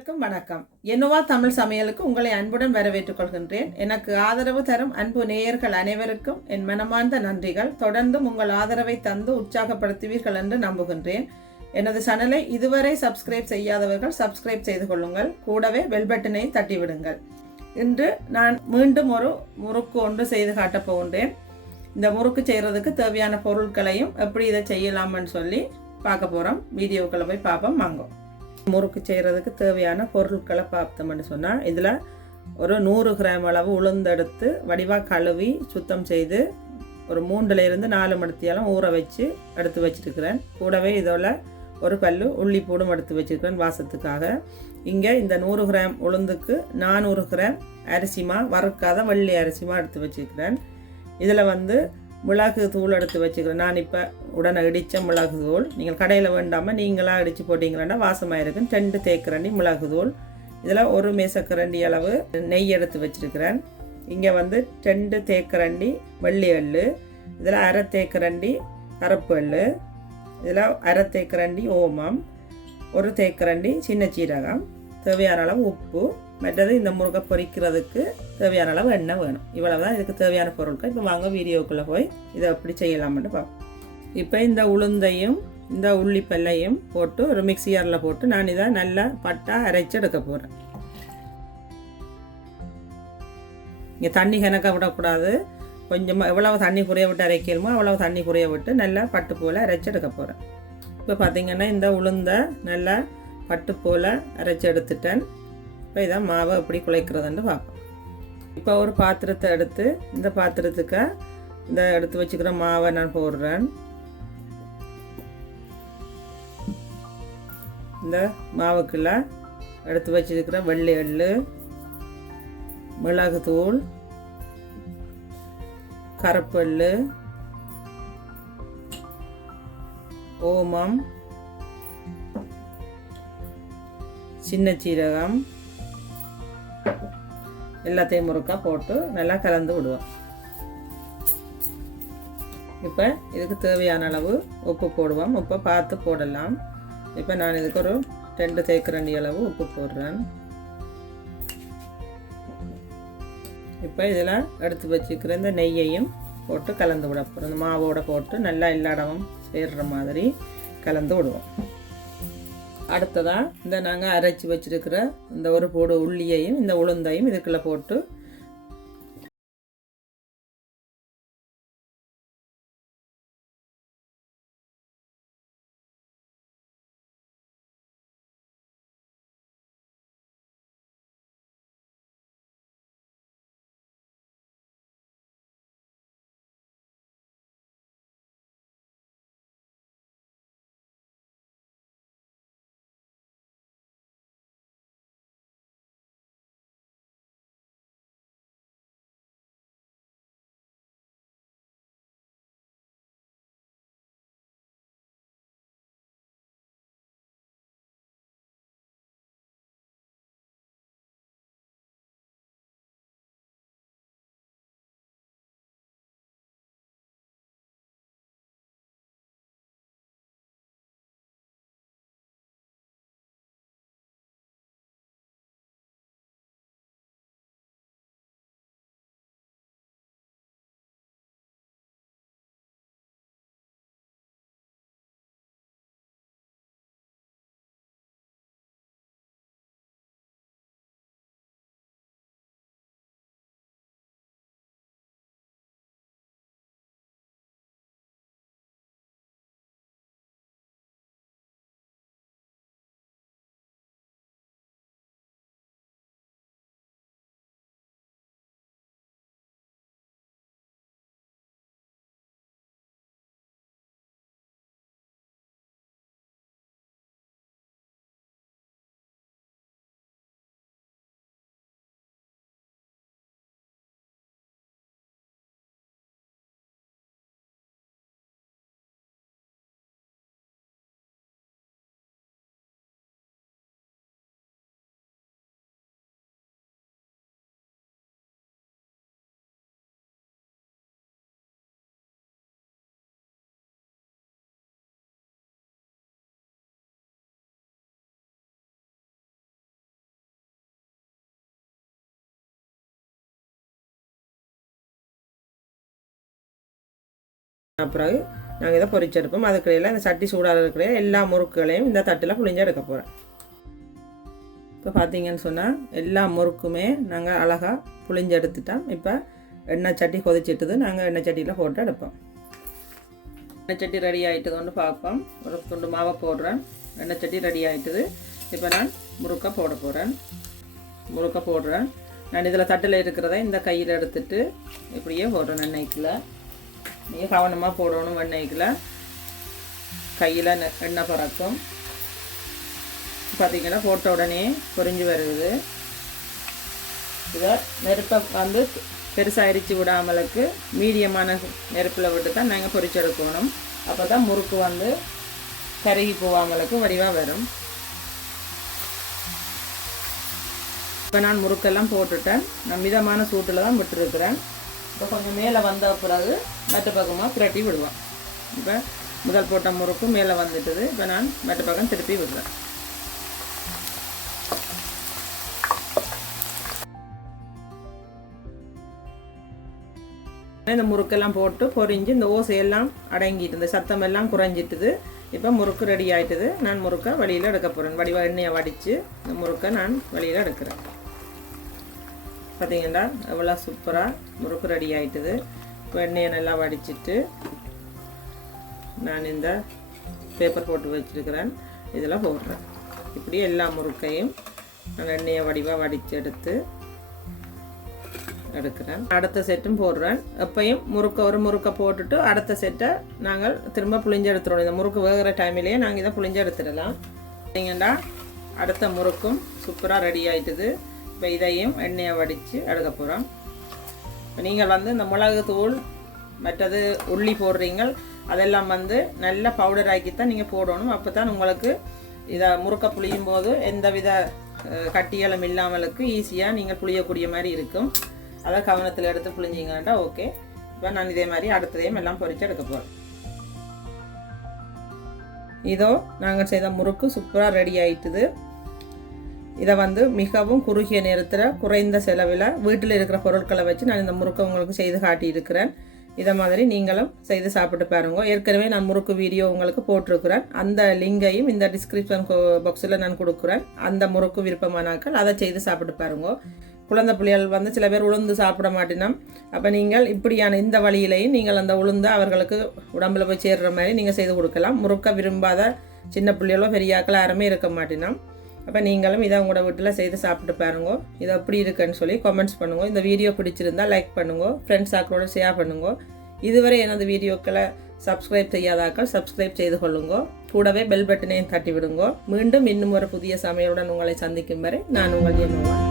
அனைவருக்கும் வணக்கம். என்னவா தமிழ் சமையலுக்கு உங்களை அன்புடன் வரவேற்றுக் கொள்கின்றேன். எனக்கு ஆதரவு தரும் அன்பு நேயர்கள் அனைவருக்கும் என் மனமார்ந்த நன்றிகள். தொடர்ந்தும் உங்கள் ஆதரவை தந்து உற்சாகப்படுத்துவீர்கள் என்று நம்புகின்றேன். எனது சேனலை இதுவரை சப்ஸ்கிரைப் செய்யாதவர்கள் சப்ஸ்கிரைப் செய்து கொள்ளுங்கள். கூடவே பெல் பட்டனை தட்டிவிடுங்கள். இன்று நான் மீண்டும் ஒரு முறுக்கு ஒன்று செய்து காட்டப் போகின்றேன். இந்த முறுக்கு செய்கிறதுக்கு தேவையான பொருட்களையும் எப்படி இதை செய்யலாம்னு சொல்லி பார்க்க போகிறோம். வீடியோக்களை போய் பார்ப்போம் வாங்க. முறுக்கு செய்கிறதுக்கு தேவையான பொருட்களை பார்த்தோம்னு சொன்னால் இதில் ஒரு 100 கிராம் அளவு உளுந்தெடுத்து வடிவாக கழுவி சுத்தம் செய்து ஒரு 3-4 மணித்தியாலும் ஊற வச்சு எடுத்து வச்சுருக்கிறேன். கூடவே இதோட ஒரு பல்லு உள்ளிப்பூடும் எடுத்து வச்சுருக்கிறேன் வாசத்துக்காக. இங்கே இந்த 100 கிராம் உளுந்துக்கு 400 கிராம் அரிசிமா, வறுக்காத வெள்ளை அரிசிமா எடுத்து வச்சுருக்கிறேன். இதில் மிளகு தூள் எடுத்து வச்சுக்கிறேன். நான் இப்போ உடனே இடித்த மிளகு தூள், நீங்கள் கடையில் வேண்டாமல் நீங்களாக இடித்து போட்டிங்கன்னா வாசமாக இருக்கும். 2 தேக்கரண்டி மிளகு தூள், இதில் ஒரு மேசக்கரண்டி அளவு நெய் எடுத்து வச்சுருக்கிறேன். இங்கே 2 தேக்கரண்டி வெள்ளி எள்ளு, இதில் 1/2 தேக்கரண்டி கருப்பு எள்ளு, இதில் 1/2 தேக்கரண்டி ஓமம், 1 தேக்கரண்டி சின்ன சீரகம், தேவையான அளவு உப்பு, மற்றது இந்த முருகை பொரிக்கிறதுக்கு தேவையான அளவு எண்ணெய் வேணும். இவ்வளவு தான் இதுக்கு தேவையான பொருட்கள். இப்போ வாங்க வீடியோக்குள்ளே போய் இதை எப்படி செய்யலாம்னு பார்ப்போம். இப்போ இந்த உளுந்தையும் இந்த உள்ளிப்பல்லையும் போட்டு ஒரு மிக்ஸி ஜாரில் போட்டு நான் இதை நல்லா பட்டாக அரைச்சி எடுக்க போகிறேன். இங்கே தண்ணி கணக்க விடக்கூடாது. கொஞ்சமாக எவ்வளவு தண்ணி குறைய விட்டு அரைக்கணுமோ அவ்வளவு தண்ணி குறைய விட்டு நல்லா பட்டு போல் அரைச்சி எடுக்க போகிறேன். இப்போ பார்த்திங்கன்னா இந்த உளுந்தை நல்லா பட்டு போல் அரைச்சி எடுத்துட்டேன். இப்போ இதான் மாவை எப்படி குழைக்கிறதுன்னு பார்ப்போம். இப்போ ஒரு பாத்திரத்தை எடுத்து இந்த பாத்திரத்துக்கு இந்த எடுத்து வச்சுக்கிற மாவை நான் போடுறேன். இந்த மாவுக்குள்ள எடுத்து வச்சிருக்கிற வெள்ளை எள்ளு, மிளகு தூள், கருப்பு எள்ளு, ஓமம், சின்ன சீரகம் எல்லாத்தையும் முறுக்கா போட்டு நல்லா கலந்து விடுவோம். இப்போ இதுக்கு தேவையான அளவு உப்பு போடுவோம். உப்பை பார்த்து போடலாம். இப்போ நான் இதுக்கு ஒரு 2 தேக்கரண்டி அளவு உப்பு போடுறேன். இப்போ இதில் எடுத்து வச்சுக்கிற இந்த நெய்யையும் போட்டு கலந்து விட போகிறோம். இந்த மாவோடு போட்டு நல்லா எல்லா இடமும் சேர்கிற மாதிரி கலந்து விடுவோம். அடுத்ததாக இந்த நாங்கள் அரைச்சி வச்சுருக்கிற இந்த ஒரு போடு உள்ளியையும் இந்த உளுந்தையும் இதுக்குள்ளே போட்டு பிறகு நாங்கள் இதை பொரிச்செடுப்போம். அதுக்கிடையில் இந்த சட்டி சூடாக இருக்கிற எல்லா முறுக்குகளையும் இந்த தட்டில் புளிஞ்சு எடுக்க போகிறேன். இப்போ பார்த்தீங்கன்னு சொன்னால் எல்லா முறுக்குமே நாங்கள் அழகாக புளிஞ்சு எடுத்துட்டோம். இப்போ எண்ணெய் சட்டி கொதிச்சிட்டுது. நாங்கள் எண்ணெய் சட்டியில் போட்டு எடுப்போம். எண்ணெய் சட்டி ரெடி ஆகிட்டதுன்னு பார்ப்போம். ஒரு துண்டு மாவை போடுறேன். எண்ணெய் சட்டி ரெடி ஆகிட்டுது. இப்போ நான் முறுக்கை போட போகிறேன். முறுக்கை போடுறேன். நான் இதில் தட்டில் இருக்கிறத இந்த கையில் எடுத்துட்டு இப்படியே போடுறேன். எண்ணெய்க்குள்ள நீங்கள் கவனமாக போடணும். எண்ணெய்க்குள்ள கையில் எண்ணெய் பறக்கும். பார்த்திங்கன்னா போட்ட உடனே பொரிஞ்சு வருது. இதை நெருப்பை வந்து பெருசாக அரிச்சு விடாமலுக்கு மீடியமான நெருப்பில் விட்டு தான் நாங்கள் பொரிச்செடுக்கணும். அப்போ தான் முறுக்கு வந்து கருகி போகாமலுக்கு வடிவாக வரும். இப்போ நான் முறுக்கெல்லாம் போட்டுட்டேன். நான் மிதமான சூட்டில் தான் விட்டுருக்குறேன். இப்போ கொஞ்சம் மேலே வந்த பிறகு மற்ற பக்கமாக புரட்டி விடுவேன். இப்போ முதல் போட்ட முறுக்கு மேலே வந்துட்டுது. இப்போ நான் மற்ற பக்கம் திருப்பி விடுறேன். இந்த முறுக்கெல்லாம் போட்டு பொரிஞ்சு இந்த ஓசையெல்லாம் அடங்கிட்டு இந்த சத்தம் எல்லாம் குறைஞ்சிட்டுது. இப்போ முறுக்கு ரெடி ஆகிட்டுது. நான் முறுக்கை வழியில் எடுக்க போகிறேன். வடிவ எண்ணெயை வடித்து இந்த முறுக்கை நான் வழியில் எடுக்கிறேன். பார்த்தீங்கன்னா எவ்வளோ சூப்பராக முறுக்கு ரெடி ஆகிட்டுது. இப்போ எண்ணெயை நல்லா வடிச்சிட்டு நான் இந்த பேப்பர் போட்டு வச்சுருக்கிறேன். இதில் போடுறேன். இப்படி எல்லா முறுக்கையும் நான் எண்ணெயை வடிவாக வடித்து எடுக்கிறேன். அடுத்த செட்டும் போடுறேன். எப்பையும் ஒரு முறுக்கை போட்டுட்டு அடுத்த செட்டை நாங்கள் திரும்ப புளிஞ்சு எடுத்துடுவோம். இந்த முறுக்கு வேகிற டைமிலேயே நாங்கள் இதை புளிஞ்சு எடுத்துடலாம். பார்த்தீங்கன்னா அடுத்த முறுக்கும் சூப்பராக ரெடி ஆகிட்டுது. இப்போ இதையும் எண்ணெயை வடித்து எடுக்க போகிறோம். இப்போ நீங்கள் வந்து இந்த மிளகு தூள் மற்றது உள்ளி போடுறீங்க, அதெல்லாம் வந்து நல்ல பவுடர் ஆக்கித்தான் நீங்கள் போடணும். அப்போ தான் உங்களுக்கு இதை முறுக்கை புளியும் போது எந்தவித கட்டியலும் இல்லாமலுக்கு ஈஸியாக நீங்கள் புளியக்கூடிய மாதிரி இருக்கும். அதை கவனத்தில் எடுத்து புளிஞ்சிங்கன்னா ஓகே. இப்போ நான் இதே மாதிரி அடுத்ததையும் எல்லாம் பொரிச்சு எடுக்க போகிறேன். இதோ நாங்கள் செய்த முறுக்கு சூப்பராக ரெடி ஆகிட்டுது. இதை வந்து மிகவும் குறுகிய நேரத்தில் குறைந்த செலவில் வீட்டில் இருக்கிற பொருட்களை வச்சு நான் இந்த முறுக்கை உங்களுக்கு செய்து காட்டியிருக்கிறேன். இதை மாதிரி நீங்களும் செய்து சாப்பிட்டு பாருங்க. ஏற்கனவே நான் முறுக்கு வீடியோ உங்களுக்கு போட்டிருக்கிறேன். அந்த லிங்கையும் இந்த டிஸ்கிரிப்ஷன் பாக்ஸில் நான் கொடுக்குறேன். அந்த முறுக்கு விருப்பமானாக்கள் அதை செய்து சாப்பிட்டு பாருங்க. குழந்தை பிள்ளைகள் வந்து சில பேர் உளுந்து சாப்பிட மாட்டினோம். அப்போ நீங்கள் இப்படியான இந்த வழியிலையும் நீங்கள் அந்த உளுந்து அவர்களுக்கு உடம்புல போய் சேர்ற மாதிரி நீங்கள் செய்து கொடுக்கலாம். முறுக்க விரும்பாத சின்ன பிள்ளைகளோ பெரியாக்கள் யாருமே இருக்க மாட்டினோம். அப்போ நீங்களும் இதை உங்களோட வீட்டில் செய்து சாப்பிட்டு பாருங்க. இது எப்படி இருக்குன்னு சொல்லி கமெண்ட்ஸ் பண்ணுங்க. இந்த வீடியோ பிடிச்சிருந்தால் லைக் பண்ணுங்க, ஃப்ரெண்ட்ஸ் ஆக்களோட ஷேர் பண்ணுங்க. இதுவரை எனது வீடியோக்களை சப்ஸ்கிரைப் செய்யாதாக்கள் சப்ஸ்கிரைப் செய்து கொள்ளுங்க. கூடவே பெல் பட்டனையும் தட்டி விடுங்க. மீண்டும் இன்னும் ஒரு புதிய சமையலுடன் உங்களை சந்திக்கும் வரை நான் உங்கள் எண்ணுவேன்.